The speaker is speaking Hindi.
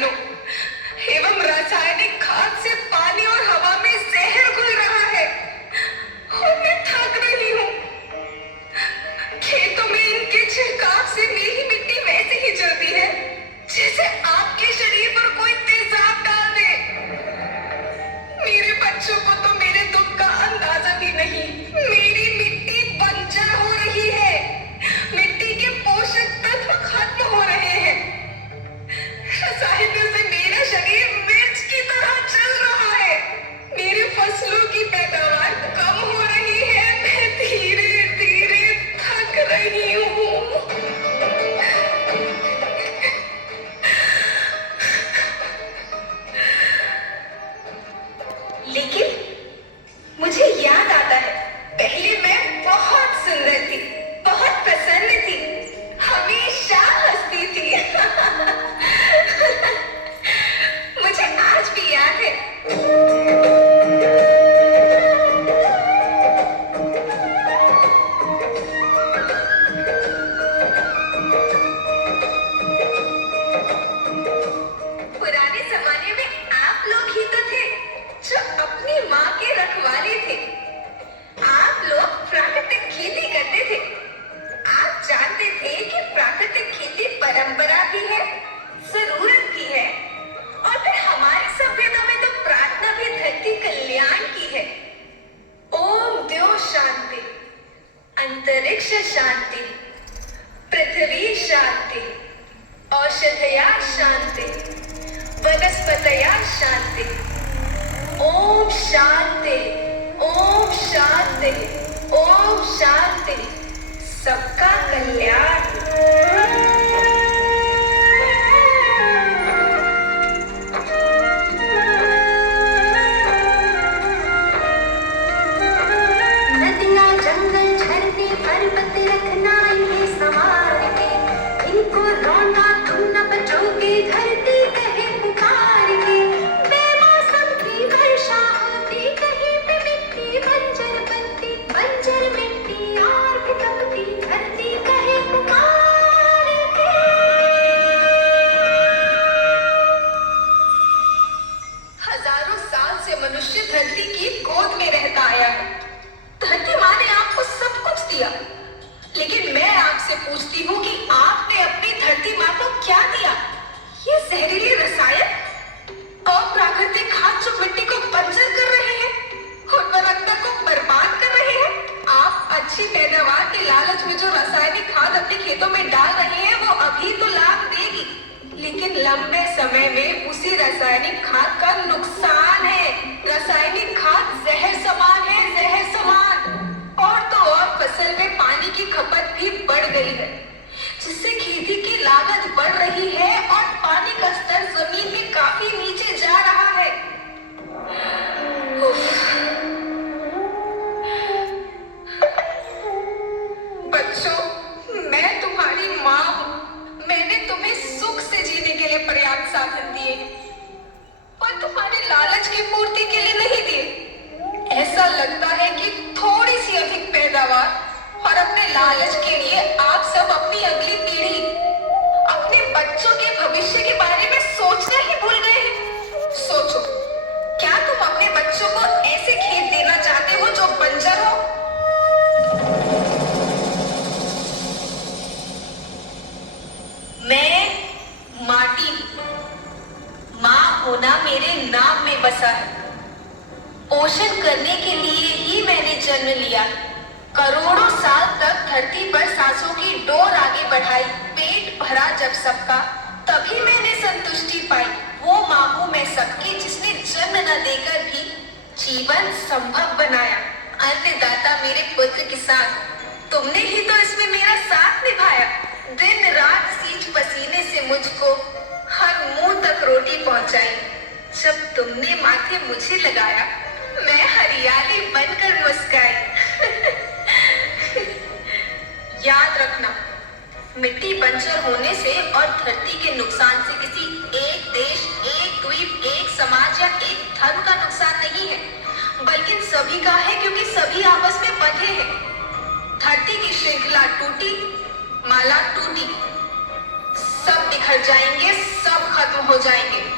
रसायनों एवं रासायनिक खाद से पानी और हवा में जहर घुल रहा है और मैं थक रही हूँ। खेतों में इनके छिड़काव से मेरी मिट्टी वैसे ही जलती है जैसे आपके शरीर पर कोई तेजाब डाल दे। मेरे बच्चों को तो मेरे दुख का अंदाजा भी नहीं। मेरी मिट्टी बंजर हो रही है, मिट्टी के पोषक तत्व खत्म हो रहे हैं। रसायनों से मेरा शरीर मिर्च की तरह जल रहा है। मेरे फसलों की पैदावार कम हो रही है। मैं धीरे धीरे थक रही हूँ। लेकिन मुझे याद आता है, पहले मैं बहुत सुंदर थी, बहुत प्रसन्न थी, हमेशा हंसती थी। मुझे आज भी याद है। पुराने जमाने में आप लोग ही तो थे जो अपनी माँ के रखवाले थे। आप लोग प्राकृतिक खेती करते थे। आप जानते थे कि प्राकृतिक खेती परंपरा भी है, जरूरत भी है, और फिर हमारी सभ्यता में तो प्रार्थना भी धरती कल्याण की है। ओम द्यो शांति, अंतरिक्ष शांति, पृथ्वी शांति, औषधया शांति, वनस्पतया शांति। ओम शांति, ओम शांति, ओम शांति। सबका कल्याण। नदियाँ, जंगल, झरने, पर्वत रखना इन्हें संवार के, इनको रोना तुम न बचोगे, धरती कहे पुकार के। बेमौसम की वर्षा होती, कहीं पे मिट्टी बंजर बनती, बंजर मिट्टी और भी तपती, धरती कहे पुकार के। हजारों साल से मनुष्य धरती की गोद में रहता आया है। धरती माँ ने आपको सब कुछ दिया, लेकिन मैं आपसे पूछती हूँ कि आपने अपनी धरती माँ को क्या दिया? ये जहरीले रसायन और प्राकृतिक खाद जो मिट्टी को बंजर कर रहे हैं, उर्वरकता को बर्बाद कर रहे हैं। आप अच्छी पैदावार के लालच में जो रासायनिक खाद अपने खेतों में डाल रहे हैं, वो अभी तो लाभ देगी, लेकिन लंबे समय में उसी रासायनिक खाद का नुकसान है। रासायनिक खाद जहर समान है, जहर समान। और तो और फसल में पानी की खपत भी बढ़ गई है, जिससे खेती की लागत बढ़ रही है और पानी का स्तर जमीन में काफी नीचे जा रहा है। बच्चों, मैं तुम्हारी माँ हूँ। मैंने तुम्हें सुख से जीने के लिए पर्याप्त साधन दिए और तुम्हारे लालच की पूर्ति के लिए नहीं दिए। ऐसा लगता है कि थोड़ी सी अधिक पैदावार और अपने लालच के लिए आप सब अपनी अगली पीढ़ी, अपने बच्चों के भविष्य के बारे में सोचना ही भूल गए हैं। सोचो, क्या तुम अपने बच्चों को ऐसे खेत देना चाहते हो जो बंजर हो? मैं माटी, माँ होना मेरे नाम में बसा है। पोषण करने के लिए ही मैंने जन्म लिया। करोड़ों साल तक धरती पर सांसों की डोर आगे बढ़ाई। पेट भरा जब सबका, तभी मैंने संतुष्टि पाई। वो माँ हूँ मैं सबकी, जिसने जन्म न देकर भी जीवन संभव बनाया। अन्नदाता मेरे पुत्र किसान, तुमने ही तो इसमें मेरा साथ निभाया। दिन रात सींच पसीने से मुझको हर मुंह तक रोटी पहुंचाई। जब तुमने माथे मुझे लगाया, मैं हरियाली बनकर मुस्काई। याद रखना, मिट्टी बंजर होने से और धरती के नुकसान से किसी एक देश, एक द्वीप, एक समाज या एक धर्म का नुकसान नहीं है, बल्कि सभी का है, क्योंकि सभी आपस में बंधे हैं। धरती की श्रृंखला टूटी, माला टूटी, सब बिखर जाएंगे, सब खत्म हो जाएंगे।